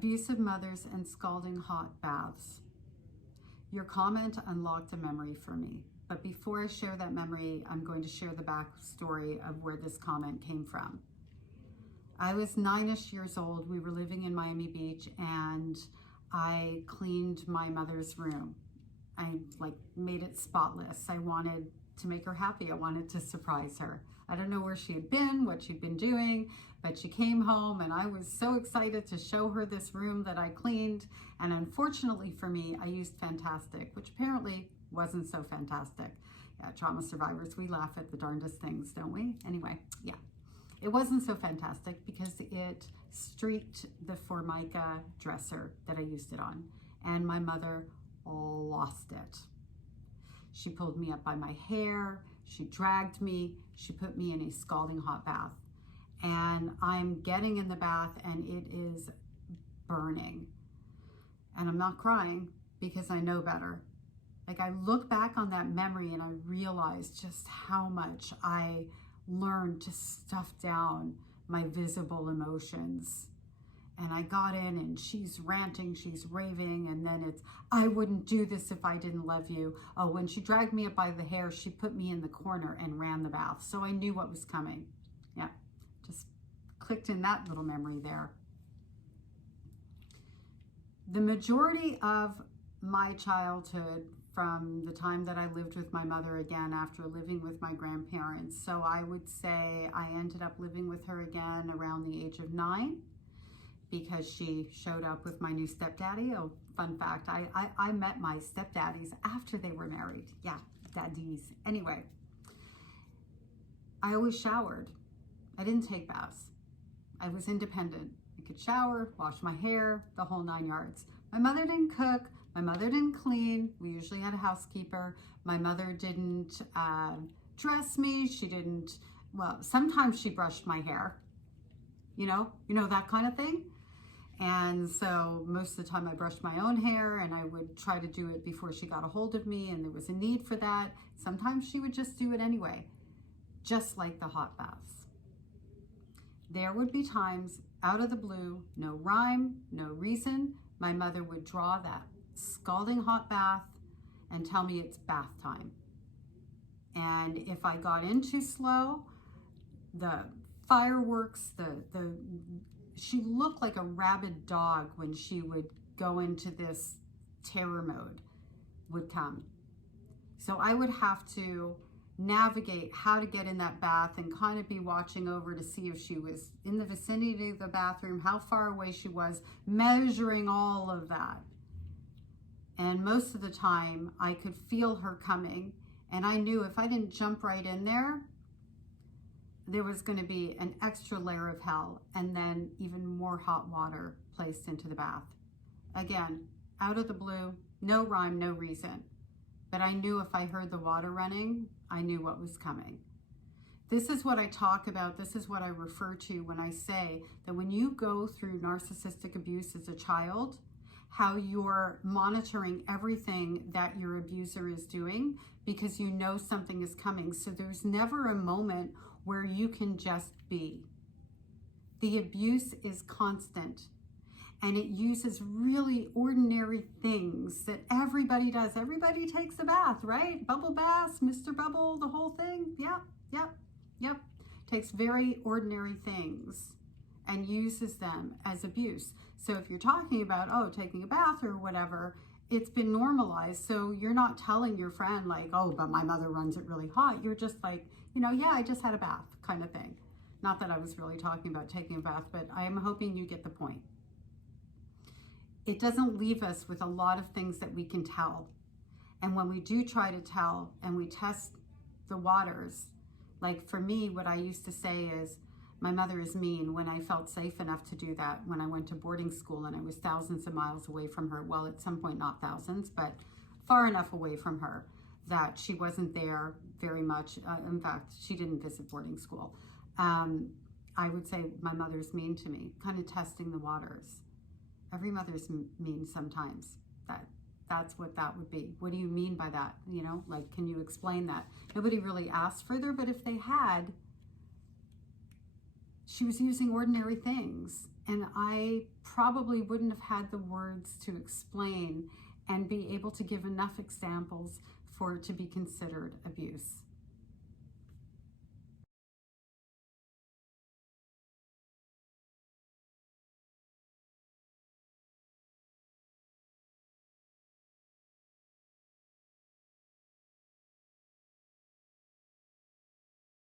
Abusive mothers and scalding hot baths. Your comment unlocked a memory for me. But before I share that memory, I'm going to share the backstory of where this comment came from. I was 9-ish years old. We were living in Miami Beach and I cleaned my mother's room. I made it spotless. I wanted to make her happy. I wanted to surprise her. I don't know where she had been, what she'd been doing, but she came home and I was so excited to show her this room that I cleaned. And unfortunately for me, I used fantastic, which apparently wasn't so fantastic. Yeah, trauma survivors, we laugh at the darndest things, don't we? Anyway, yeah. It wasn't so fantastic because it streaked the Formica dresser that I used it on. And my mother lost it. She pulled me up by my hair, she dragged me, she put me in a scalding hot bath. And I'm getting in the bath and it is burning. And I'm not crying because I know better. I look back on that memory and I realize just how much I learned to stuff down my visible emotions. And I got in and she's ranting, she's raving, and then it's, I wouldn't do this if I didn't love you. Oh, when she dragged me up by the hair, she put me in the corner and ran the bath. So I knew what was coming. Yeah, just clicked in that little memory there. The majority of my childhood, from the time that I lived with my mother again after living with my grandparents. So I would say I ended up living with her again around the age of 9 because she showed up with my new stepdaddy. Oh, fun fact, I met my stepdaddies after they were married. Yeah, daddies. Anyway, I always showered. I didn't take baths. I was independent. I could shower, wash my hair, the whole 9 yards. My mother didn't cook. My mother didn't clean. We usually had a housekeeper. My mother didn't dress me. She didn't, well, sometimes she brushed my hair, you know, that kind of thing. And so most of the time I brushed my own hair and I would try to do it before she got a hold of me and there was a need for that. Sometimes she would just do it anyway, just like the hot baths. There would be times out of the blue, no rhyme, no reason, my mother would draw that scalding hot bath and tell me it's bath time. And if I got in too slow, the fireworks, she looked like a rabid dog when she would go into this terror mode would come. So I would have to navigate how to get in that bath and kind of be watching over to see if she was in the vicinity of the bathroom, how far away she was, measuring all of that. And most of the time I could feel her coming and I knew if I didn't jump right in there, there was going to be an extra layer of hell and then even more hot water placed into the bath. Again, out of the blue, no rhyme, no reason. But I knew if I heard the water running, I knew what was coming. This is what I talk about. This is what I refer to when I say that when you go through narcissistic abuse as a child, how you're monitoring everything that your abuser is doing because you know something is coming. So there's never a moment where you can just be. The abuse is constant and it uses really ordinary things that everybody does. Everybody takes a bath, right? Bubble baths, Mr. Bubble, the whole thing. Yep. Takes very ordinary things and uses them as abuse. So if you're talking about, oh, taking a bath or whatever, it's been normalized. So you're not telling your friend like, oh, but my mother runs it really hot. You're just like, yeah, I just had a bath kind of thing. Not that I was really talking about taking a bath, but I am hoping you get the point. It doesn't leave us with a lot of things that we can tell. And when we do try to tell and we test the waters, like for me, what I used to say is, my mother is mean, when I felt safe enough to do that when I went to boarding school and I was thousands of miles away from her. Well, at some point, not thousands, but far enough away from her that she wasn't there very much. In fact, she didn't visit boarding school. I would say my mother's mean to me, kind of testing the waters. Every mother's mean sometimes. That's what that would be. What do you mean by that? Can you explain that? Nobody really asked further, but if they had, she was using ordinary things, and I probably wouldn't have had the words to explain and be able to give enough examples for it to be considered abuse.